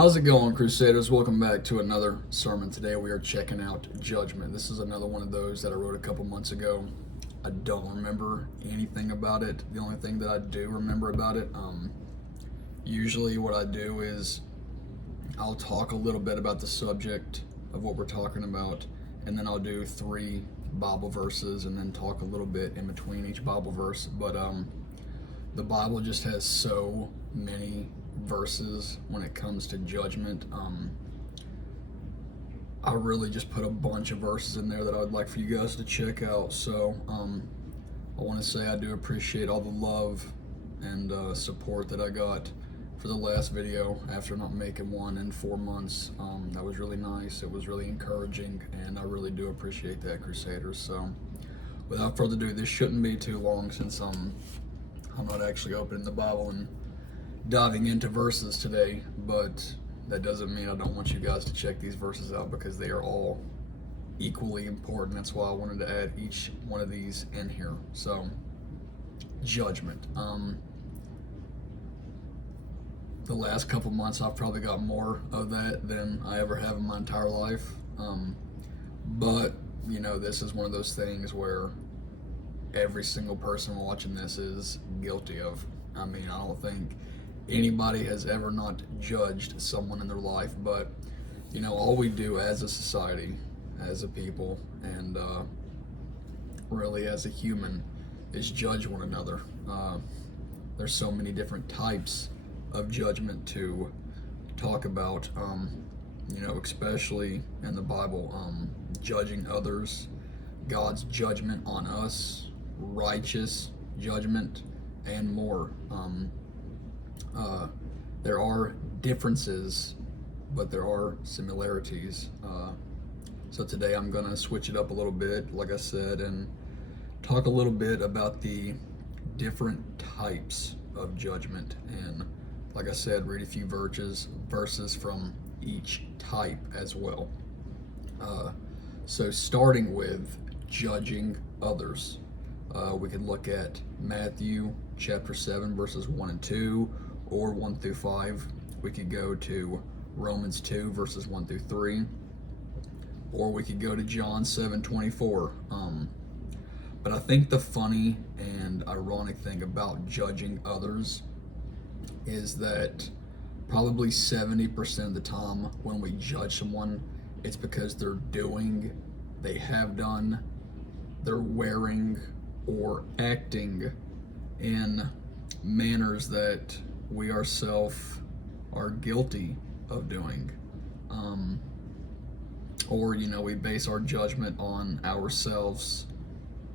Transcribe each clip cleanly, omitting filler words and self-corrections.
How's it going, Crusaders? Welcome back to another sermon. Today we are checking out Judgment. This is another one of those that I wrote a couple months ago. I don't remember anything about it. The only thing that I do remember about it, usually what I do is I'll talk a little bit about the subject of what we're talking about, and then I'll do 3 Bible verses and then talk a little bit in between each Bible verse. But the Bible just has so many verses when it comes to judgment. I really just put a bunch of verses in there that I would like for you guys to check out. So I want to say I do appreciate all the love and support that I got for the last video after not making one in 4 months. That was really nice. It was really encouraging, and I really do appreciate that, Crusaders. So without further ado, this shouldn't be too long since I'm not actually opening the Bible and diving into verses today, but that doesn't mean I don't want you guys to check these verses out, because they are all equally important. That's why I wanted to add each one of these in here. So, judgment. The last couple months I've probably got more of that than I ever have in my entire life. But, you know, this is one of those things where every single person watching this is guilty of. I mean, I don't think anybody has ever not judged someone in their life, but you know, all we do as a society, as a people, and really as a human, is judge one another. There's so many different types of judgment to talk about, you know, especially in the Bible, judging others, God's judgment on us, righteous judgment, and more. There are differences, but there are similarities. So today I'm gonna switch it up a little bit, like I said, and talk a little bit about the different types of judgment, and like I said, read a few verses from each type as well. So starting with judging others, we could look at Matthew chapter 7 verses 1 and 2, or 1 through 5. We could go to Romans 2 verses 1 through 3, or we could go to John 7:24. But I think the funny and ironic thing about judging others is that probably 70% of the time when we judge someone, it's because they have done, they're wearing, or acting in manners that we ourselves are guilty of doing. Or, you know, we base our judgment on ourselves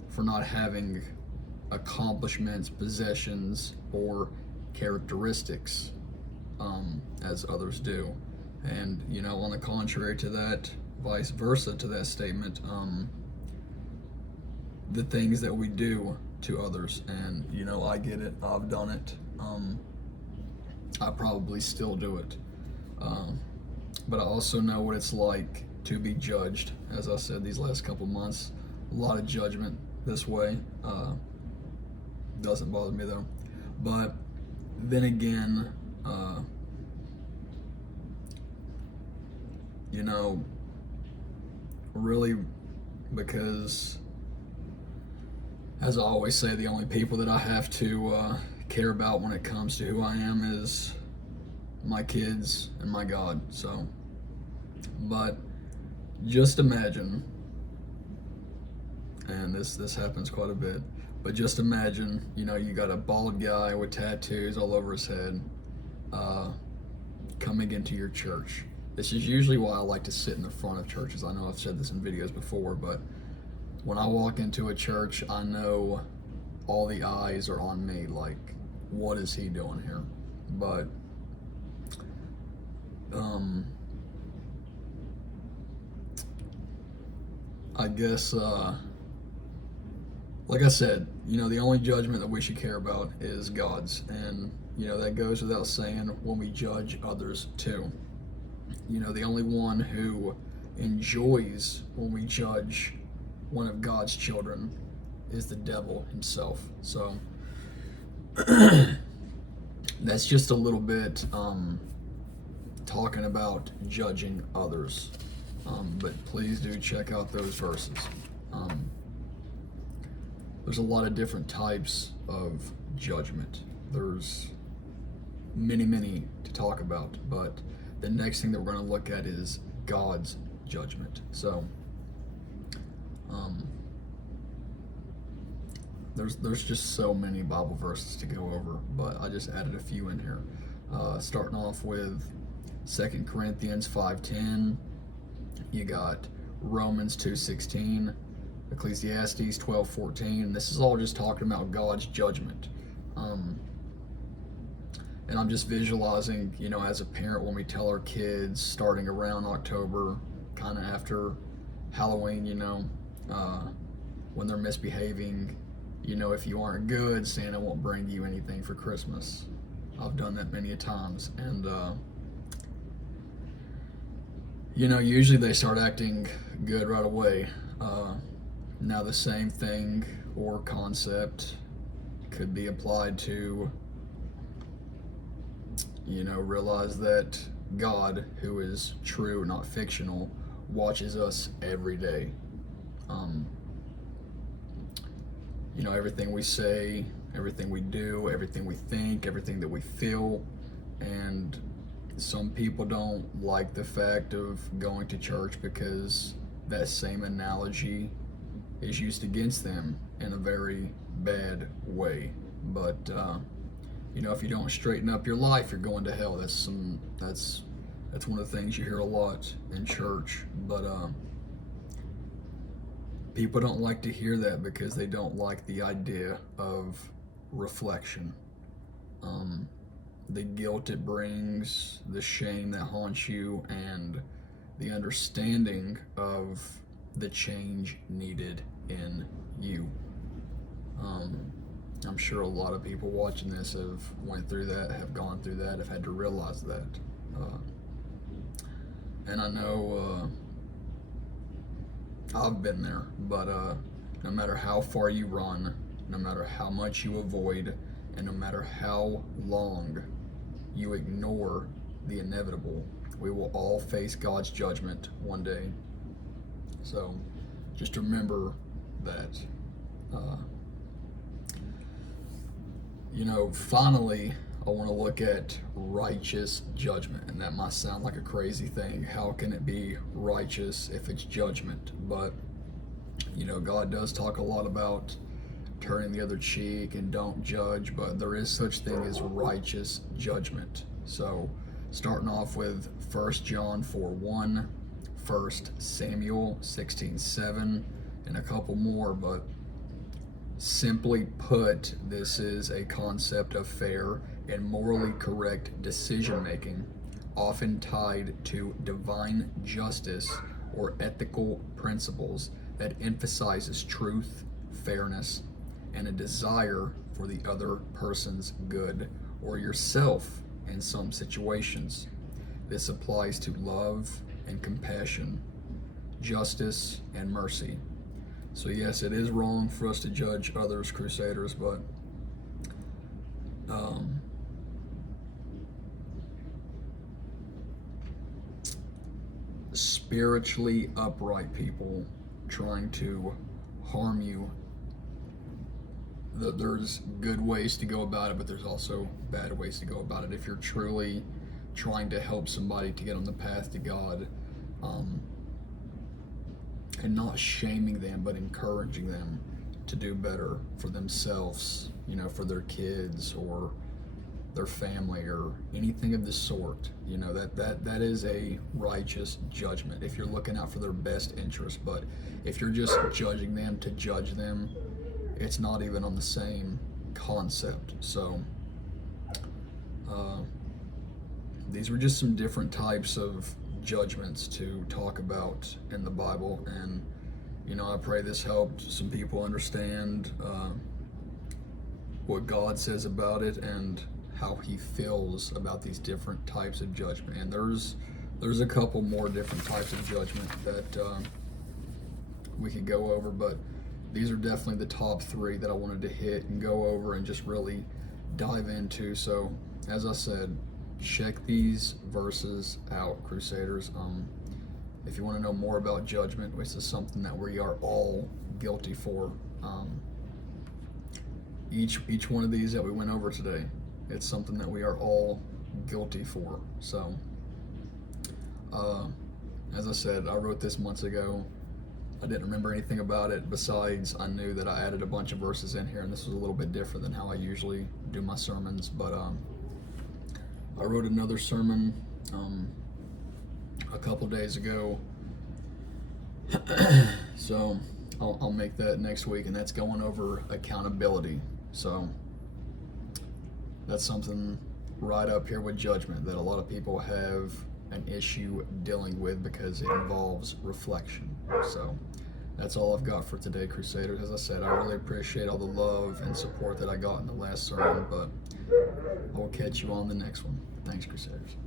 for not having accomplishments, possessions, or characteristics as others do. And, you know, on the contrary to that, vice versa to that statement, the things that we do to others, and you know, I get it, I've done it, I probably still do it, but I also know what it's like to be judged. As I said, these last couple months, a lot of judgment this way. Doesn't bother me though. But then again, you know, really, because as I always say, the only people that I have to care about when it comes to who I am is my kids and my God. So, but just imagine, and this happens quite a bit, but just imagine, you know, you got a bald guy with tattoos all over his head coming into your church. This is usually why I like to sit in the front of churches. I know I've said this in videos before, but when I walk into a church, I know all the eyes are on me, like, what is he doing here? But I guess, like I said, you know, the only judgment that we should care about is God's. And, you know, that goes without saying when we judge others too. You know, the only one who enjoys when we judge one of God's children is the devil himself. So that's just a little bit talking about judging others. But please do check out those verses. Um, there's a lot of different types of judgment. There's many to talk about, but the next thing that we're going to look at is God's judgment. So there's just so many Bible verses to go over, but I just added a few in here. Starting off with 2 Corinthians 5:10, you got Romans 2:16, Ecclesiastes 12:14. This is all just talking about God's judgment. And I'm just visualizing, as a parent, when we tell our kids starting around October, kind of after Halloween, when they're misbehaving, if you aren't good, Santa won't bring you anything for Christmas. I've done that many a times. And, usually they start acting good right away. Now the same thing or concept could be applied to, realize that God, who is true, not fictional, watches us every day. Everything we say, everything we do, everything we think, everything that we feel. And some people don't like the fact of going to church because that same analogy is used against them in a very bad way. But if you don't straighten up your life, you're going to hell. That's one of the things you hear a lot in church. But people don't like to hear that because they don't like the idea of reflection. The guilt it brings, the shame that haunts you, and the understanding of the change needed in you. I'm sure a lot of people watching this have went through that, have gone through that, have had to realize that. And I know I've been there, but no matter how far you run, no matter how much you avoid, and no matter how long you ignore the inevitable, we will all face God's judgment one day. So just remember that. Finally, I want to look at righteous judgment, and that might sound like a crazy thing. How can it be righteous if it's judgment? But God does talk a lot about turning the other cheek and don't judge, but there is such thing as righteous judgment. So starting off with 1 John 4:1, 1 Samuel 16:7, and a couple more, but simply put, this is a concept of fair and morally correct decision making, often tied to divine justice or ethical principles that emphasizes truth, fairness, and a desire for the other person's good or yourself in some situations. This applies to love and compassion, justice and mercy. So yes, it is wrong for us to judge others, Crusaders, but spiritually upright people trying to harm you, there's good ways to go about it, but there's also bad ways to go about it. If you're truly trying to help somebody to get on the path to God, and not shaming them, but encouraging them to do better for themselves, for their kids or their family or anything of the sort, that is a righteous judgment if you're looking out for their best interest. But if you're just judging them to judge them, it's not even on the same concept. So these were just some different types of judgments to talk about in the Bible, and I pray this helped some people understand what God says about it and how he feels about these different types of judgment. And there's a couple more different types of judgment that we could go over, but these are definitely the top three that I wanted to hit and go over and just really dive into. So as I said, check these verses out, Crusaders. If you want to know more about judgment, which is something that we are all guilty for, each one of these that we went over today, it's something that we are all guilty for. So, as I said, I wrote this months ago. I didn't remember anything about it besides I knew that I added a bunch of verses in here, and this was a little bit different than how I usually do my sermons. But I wrote another sermon a couple days ago, so I'll make that next week, and that's going over accountability. So that's something right up here with judgment that a lot of people have an issue dealing with because it involves reflection. So that's all I've got for today, Crusaders. As I said, I really appreciate all the love and support that I got in the last sermon, but I will catch you on the next one. Thanks, Crusaders.